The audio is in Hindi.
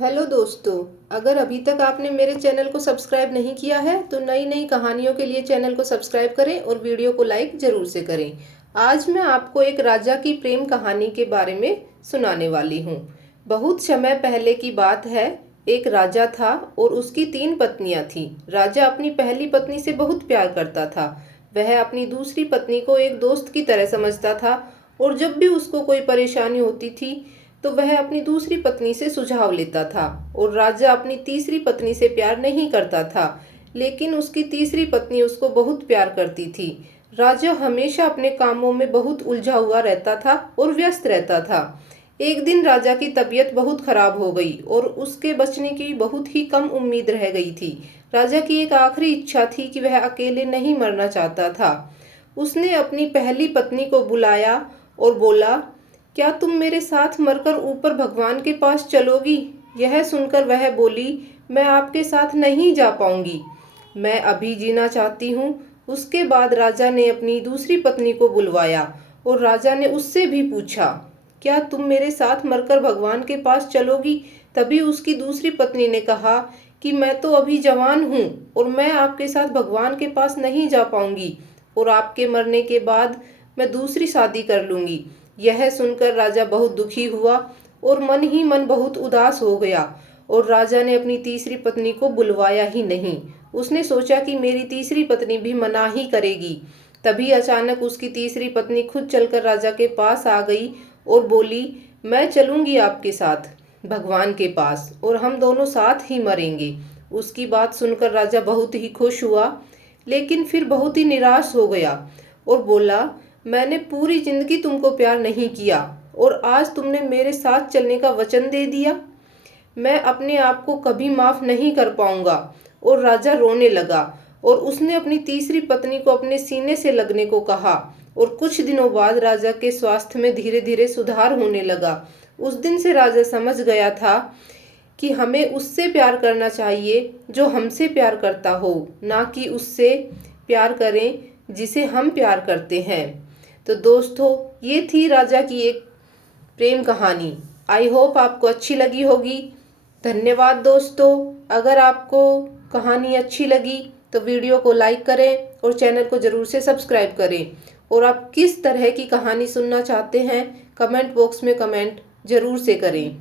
हेलो दोस्तों, अगर अभी तक आपने मेरे चैनल को सब्सक्राइब नहीं किया है तो नई नई कहानियों के लिए चैनल को सब्सक्राइब करें और वीडियो को लाइक ज़रूर से करें। आज मैं आपको एक राजा की प्रेम कहानी के बारे में सुनाने वाली हूँ। बहुत समय पहले की बात है। एक राजा था और उसकी 3 पत्नियाँ थीं। राजा अपनी पहली पत्नी से बहुत प्यार करता था। वह अपनी दूसरी पत्नी को एक दोस्त की तरह समझता था और जब भी उसको कोई परेशानी होती थी तो वह अपनी दूसरी पत्नी से सुझाव लेता था। और राजा अपनी तीसरी पत्नी से प्यार नहीं करता था, लेकिन उसकी तीसरी पत्नी उसको बहुत प्यार करती थी। राजा हमेशा अपने कामों में बहुत उलझा हुआ रहता था और व्यस्त रहता था। एक दिन राजा की तबीयत बहुत खराब हो गई और उसके बचने की बहुत ही कम उम्मीद रह गई थी। राजा की एक आखिरी इच्छा थी कि वह अकेले नहीं मरना चाहता था। उसने अपनी पहली पत्नी को बुलाया और बोला, क्या तुम मेरे साथ मरकर ऊपर भगवान के पास चलोगी? यह सुनकर वह बोली, मैं आपके साथ नहीं जा पाऊंगी, मैं अभी जीना चाहती हूँ। उसके बाद राजा ने अपनी दूसरी पत्नी को बुलवाया और राजा ने उससे भी पूछा, क्या तुम मेरे साथ मरकर भगवान के पास चलोगी? तभी उसकी दूसरी पत्नी ने कहा कि मैं तो अभी जवान हूँ और मैं आपके साथ भगवान के पास नहीं जा पाऊंगी और आपके मरने के बाद मैं दूसरी शादी कर लूंगी। यह सुनकर राजा बहुत दुखी हुआ और मन ही मन बहुत उदास हो गया और राजा ने अपनी तीसरी पत्नी को बुलवाया ही नहीं। उसने सोचा कि मेरी तीसरी पत्नी भी मना ही करेगी। तभी अचानक उसकी तीसरी पत्नी खुद चलकर राजा के पास आ गई और बोली, मैं चलूंगी आपके साथ भगवान के पास और हम दोनों साथ ही मरेंगे। उसकी बात सुनकर राजा बहुत ही खुश हुआ, लेकिन फिर बहुत ही निराश हो गया और बोला, मैंने पूरी जिंदगी तुमको प्यार नहीं किया और आज तुमने मेरे साथ चलने का वचन दे दिया। मैं अपने आप को कभी माफ नहीं कर पाऊंगा। और राजा रोने लगा और उसने अपनी तीसरी पत्नी को अपने सीने से लगने को कहा। और कुछ दिनों बाद राजा के स्वास्थ्य में धीरे धीरे सुधार होने लगा। उस दिन से राजा समझ गया था कि हमें उससे प्यार करना चाहिए जो हमसे प्यार करता हो, ना कि उससे प्यार करें जिसे हम प्यार करते हैं। तो दोस्तों, ये थी राजा की एक प्रेम कहानी। आई होप आपको अच्छी लगी होगी। धन्यवाद दोस्तों। अगर आपको कहानी अच्छी लगी तो वीडियो को लाइक करें और चैनल को ज़रूर से सब्सक्राइब करें। और आप किस तरह की कहानी सुनना चाहते हैं कमेंट बॉक्स में कमेंट ज़रूर से करें।